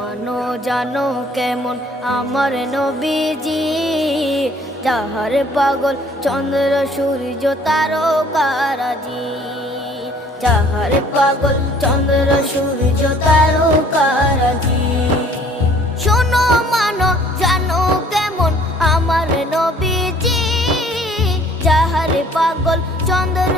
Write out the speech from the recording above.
মানো জানো কেমন আমার নবীজি, যাহার পাগল চন্দ্র সূর্য তারকারাজি, যাহার পাগল চন্দ্র সূর্য তারকারাজি। শোনো মানো জানো কেমন আমার নবীজি, যাহার পাগল চন্দ্র